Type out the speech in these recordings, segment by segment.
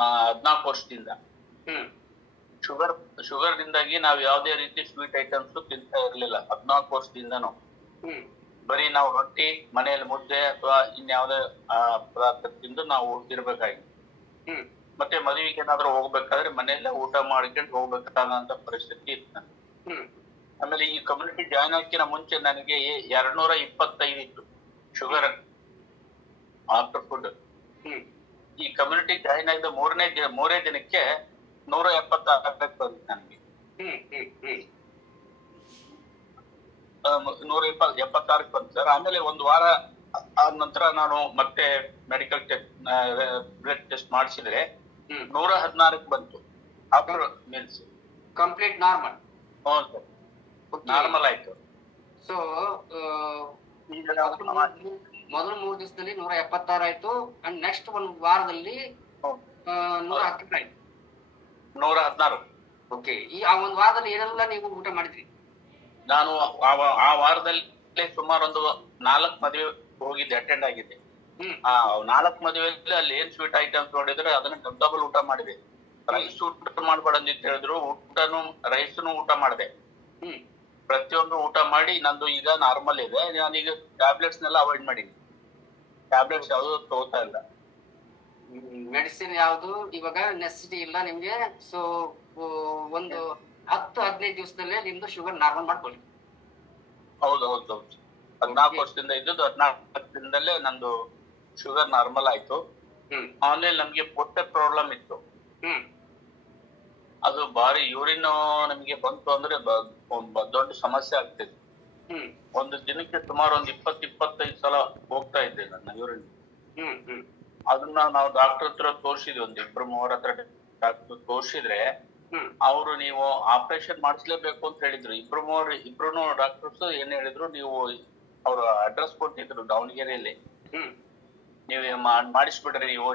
14 ವರ್ಷದಿಂದ. ಶುಗರ್ದಿಂದಾಗಿ ನಾವ್ ಯಾವ್ದೇ ರೀತಿ ಸ್ವೀಟ್ ಐಟಮ್ಸ್ ತಿಂತಾ ಇರ್ಲಿಲ್ಲ 14 ವರ್ಷದಿಂದನು. ಬರೀ ನಾವು ರೊಟ್ಟಿ, ಮನೆಯಲ್ಲಿ ಮುದ್ದೆ ಅಥವಾ ಇನ್ಯಾವುದೇ ಪದಾರ್ಥ ತಿಂದು ನಾವು ಇರ್ಬೇಕಾಗಿತ್ತು. ಮತ್ತೆ ಮದುವೆಗೆ ಏನಾದ್ರು ಹೋಗ್ಬೇಕಾದ್ರೆ ಮನೆಯಲ್ಲೇ ಊಟ ಮಾಡ್ಕೊಂಡು ಹೋಗ್ಬೇಕಾದಂತ ಪರಿಸ್ಥಿತಿ ಇತ್ತು. ಆಮೇಲೆ ಈ ಕಮ್ಯುನಿಟಿ ಜಾಯ್ನ್ ಹಾಕಿನ ಮುಂಚೆ ನನಗೆ 225 ಇತ್ತು ಶುಗರ್ ಆಫ್ಟರ್ ಫುಡ್. ಈ ಕಮ್ಯುನಿಟಿ ಜಾಯ್ನ್ ಆಗಿದ ಮೂರೇ ದಿನಕ್ಕೆ 176 ಬಂದಿತ್ತು ನನಗೆ. 176 ಬಂತು ಸರ್. ಆಮೇಲೆ ಒಂದು ವಾರ ಆದ ನಂತರ ನಾನು ಮತ್ತೆ ಮೆಡಿಕಲ್ ಬ್ಲಡ್ ಟೆಸ್ಟ್ ಮಾಡಿಸಿದ್ರೆ 116 ಬಂತು. After meals complete normal. ಹೌದು ಸರ್, ನಾರ್ಮಲ್ ಆಯ್ತು. ಸೊ ಮೊದಲು 3 ದಿವಸದಲ್ಲಿ 176 ಆಯ್ತು. ಅಂಡ್ ನೆಕ್ಸ್ಟ್ ಒಂದು ವಾರದಲ್ಲಿ 110 ಆಯ್ತು. 116. ಓಕೆ. ಆ ಒಂದು ವಾರದಲ್ಲಿ ಏನೆಲ್ಲ ನೀವು ಊಟ ಮಾಡಿದ್ರಿ? ನಾನು ಆ ವಾರದಲ್ಲಿ ಸುಮಾರು ಒಂದು 4 ಮದುವೆ ಹೋಗಿದ್ದೆ, ಅಟೆಂಡ್ ಆಗಿದ್ದೆ. ಆ 4 ಮದುವೆಯಲ್ಲಿ ಅಲ್ಲಿ ಏನ್ ಸ್ವೀಟ್ ಐಟಮ್ಸ್ ನೋಡಿದ್ರೆ ಅದನ್ನ ಡಬಲ್ ಊಟ ಮಾಡಿದೆ. ರೈಸ್ ಊಟ ಮಾಡ್ಬೇಡ ಅಂತ ಹೇಳಿದ್ರು, ರೈಸ್ನು ಊಟ ಮಾಡಿದೆ. ಪ್ರತಿಯೊಂದು ಊಟ ಮಾಡಿ ನಂದು ಈಗ ನಾರ್ಮಲ್ ಇದೆ. ನಾನೀಗ ಟ್ಯಾಬ್ಲೆಟ್ಸ್ ನೆಲ್ಲ ಅವಾಯ್ಡ್ ಮಾಡೀನಿ. ಟ್ಯಾಬ್ಲೆಟ್ಸ್ ಯಾವ್ದು ತಗೋತಾ ಇಲ್ಲ. ಮೆಡಿಸಿನ್ ಯಾವ್ದು ಇವಾಗ ನೆಸೆಸಿಟಿ ಇಲ್ಲ ನಿಮ್ಗೆ. ಸೊ ಒಂದು 10-15 ದಿವಸದಲ್ಲೇ ನಿಮ್ದು ಶುಗರ್ ನಾರ್ಮಲ್ ಮಾಡ್ಕೊಳ್ಳಿ. ಹೌದು 14 ವರ್ಷದಿಂದ ಇದ್ದದ್ದು 14 ದಿನದಲ್ಲೇ ನಂದು ಶುಗರ್ ನಾರ್ಮಲ್ ಆಯ್ತು. ಆಮೇಲೆ ನಮ್ಗೆ ಹೊಟ್ಟೆ ಪ್ರಾಬ್ಲಮ್ ಇತ್ತು. ಅದು ಬಾರಿ ಯೂರಿನ್ ನಮ್ಗೆ ಬಂತು ಅಂದ್ರೆ ದೊಡ್ಡ ಸಮಸ್ಯೆ ಆಗ್ತಿತ್ತು. ಒಂದು ದಿನಕ್ಕೆ ಸುಮಾರು ಒಂದು 20-25 ಸಲ ಹೋಗ್ತಾ ಇದ್ದೆ ನನ್ನ ಯೂರಿನ್. ಅದನ್ನ ನಾವು ಡಾಕ್ಟರ್ ಹತ್ರ ತೋರ್ಸಿದ್ವಿ, 1-2-3 ಹತ್ರ ಡಾಕ್ಟರ್ ತೋರ್ಸಿದ್ರೆ ಅವರು ನೀವು ಆಪರೇಷನ್ ಮಾಡಿಸ್ಲೇಬೇಕು ಅಂತ ಹೇಳಿದ್ರು. ಇಬ್ರು ಡಾಕ್ಟರ್ಸ್ ಏನ್ ಹೇಳಿದ್ರು, ನೀವು ಅವ್ರ ಅಡ್ರೆಸ್ ಕೊಟ್ಟಿದ್ರು ದಾವಣಗೆರೆಯಲ್ಲಿ, ನೀವು ಮಾಡಿಸ್ಬಿಡ್ರಿ ನೀವು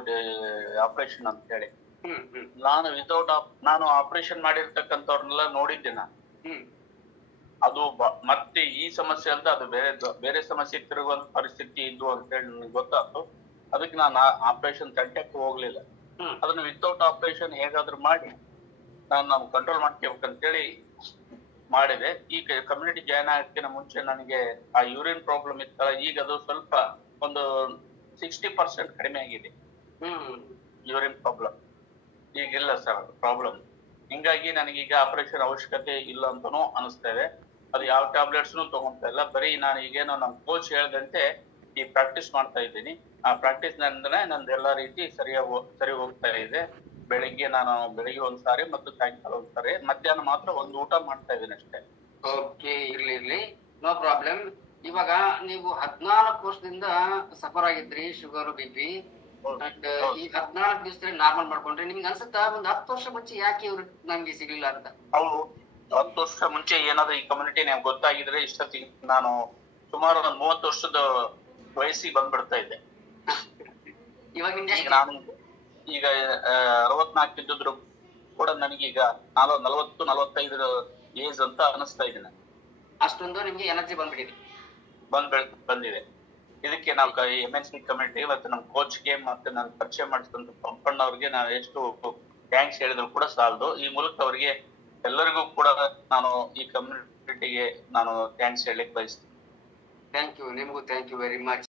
ಆಪರೇಷನ್ ಅಂತ ಹೇಳಿ. ನಾನು ಆಪರೇಷನ್ ಮಾಡಿರ್ತಕ್ಕಂಥವ್ರನ್ನೆಲ್ಲ ನೋಡಿದ್ದೆ ನಾನು. ಅದು ಮತ್ತೆ ಈ ಸಮಸ್ಯೆ ಅಂತ ಅದು ಬೇರೆ ಸಮಸ್ಯೆ ತಿರುಗುವಂತ ಪರಿಸ್ಥಿತಿ ಇದ್ದು ಅಂತ ಹೇಳಿ ನನಗೆ ಗೊತ್ತಾಯ್ತು. ಅದಕ್ಕೆ ನಾನು ಆಪರೇಷನ್ ತಂಟಕ್ಕೆ ಹೋಗ್ಲಿಲ್ಲ. ಅದನ್ನ ವಿತೌಟ್ ಆಪರೇಷನ್ ಹೇಗಾದ್ರೂ ಮಾಡಿ ನಾನು ಕಂಟ್ರೋಲ್ ಮಾಡ್ಕೋಬೇಕಂತೇಳಿ ಮಾಡಿದೆ. ಈಗ ಕಮ್ಯುನಿಟಿ ಜಾಯ್ನ್ ಆಗಕ್ಕಿಂತ ಮುಂಚೆ ನನಗೆ ಆ ಯೂರಿನ್ ಪ್ರಾಬ್ಲಮ್ ಇತ್ತಲ್ಲ, ಈಗ ಅದು ಸ್ವಲ್ಪ ಒಂದು 60% ಕಡಿಮೆ ಆಗಿದೆ ಯೂರಿನ್ ಪ್ರಾಬ್ಲಮ್. ಈಗಿಲ್ಲ ಸರ್ ಅದು ಪ್ರಾಬ್ಲಮ್. ಹಿಂಗಾಗಿ ನನಗೀಗ ಆಪರೇಷನ್ ಅವಶ್ಯಕತೆ ಇಲ್ಲ ಅಂತಾನೂ ಅನಿಸ್ತಾ ಇದೆ. ಅದು ಯಾವ ಟ್ಯಾಬ್ಲೆಟ್ಸ್ನು ತಗೊಂತಾ ಇಲ್ಲ. ಬರೀ ನಾನು ಈಗೇನೋ ನಮ್ಮ ಕೋಚ್ ಹೇಳ್ದಂತೆ ಈ ಪ್ರಾಕ್ಟೀಸ್ ಮಾಡ್ತಾ ಇದ್ದೀನಿ. ಆ ಪ್ರಾಕ್ಟೀಸ್ ನಂದು ಎಲ್ಲಾ ರೀತಿ ಸರಿ ಹೋಗ್ತಾ ಇದೆ. ಬೆಳಿಗ್ಗೆ ಒಂದ್ಸಾರಿ ಮತ್ತು ಸಾಯಂಕಾಲ ಒಂದ್ಸಾರಿ, ಮಧ್ಯಾಹ್ನ ಮಾತ್ರ ಒಂದು ಊಟ ಮಾಡ್ತಾ ಇದ್ದೀನಿ ಅಷ್ಟೇ. ಓಕೆ, ಇರ್ಲಿ, ನೋ ಪ್ರಾಬ್ಲಮ್. ಇವಾಗ ನೀವು 14 ವರ್ಷದಿಂದ ಸಫರ್ ಆಗಿದ್ರಿ ಶುಗರ್ BP. ಅಂಡ್ ಈ 14 ದಿವಸದಲ್ಲಿ ನಾರ್ಮಲ್ ಮಾಡ್ಕೊಂಡ್ರಿ. ನಿಮ್ಗೆ ಅನ್ಸುತ್ತಾ ಒಂದು 10 ವರ್ಷ ಮುಂಚೆ ಯಾಕೆ ಇವ್ರು ನಮ್ಗೆ ಸಿಗ್ಲಿಲ್ಲ ಅಂತ? ಹೌದು, 10 ವರ್ಷ ಮುಂಚೆ ಏನಾದ್ರು ಈ ಕಮ್ಯುನಿಟಿ ನಮ್ಗೆ ಗೊತ್ತಾಗಿದ್ರೆ ಇಷ್ಟೊತ್ತಿಗೆ ನಾನು ಸುಮಾರು ಒಂದು 30 ವರ್ಷದ ವಯಸ್ಸಿಗೆ ಬಂದ್ಬಿಡ್ತಾ ಇದ್ದೆ. ನಾನು ಈಗ 64 ಇದ್ದಿದ್ರು ಕೂಡ ನನಗೀಗ 40-45 ಏಜ್ ಅಂತ ಅನಿಸ್ತಾ ಇದ್ದೀನಿ. ಅಷ್ಟೊಂದು ನಿಮ್ಗೆ ಎನರ್ಜಿ ಬಂದಿದೆ. ಇದಕ್ಕೆ ನಾವು MNC ಕಮ್ಯುನಿಟಿ ಮತ್ತು ನಮ್ಮ ಕೋಚ್ಗೆ ಮತ್ತೆ ನಾನು ಪರಿಚಯ ಮಾಡಿಸಿದಂತ ಪಂಪಣ್ಣವ್ರಿಗೆ ನಾನು ಎಷ್ಟು ಥ್ಯಾಂಕ್ಸ್ ಹೇಳಿದ್ರು ಕೂಡ ಸಾಲದು. ಈ ಮೂಲಕ ಅವರಿಗೆ ಎಲ್ಲರಿಗೂ ಕೂಡ ನಾನು ಈ ಕಮ್ಯುನಿಟಿಗೆ ನಾನು ಥ್ಯಾಂಕ್ಸ್ ಹೇಳಲಿಕ್ಕೆ ಬಯಸ್ತೀನಿ. Thank you. ನಿಮಗೂ ಥ್ಯಾಂಕ್ ಯು ವೆರಿ ಮಚ್.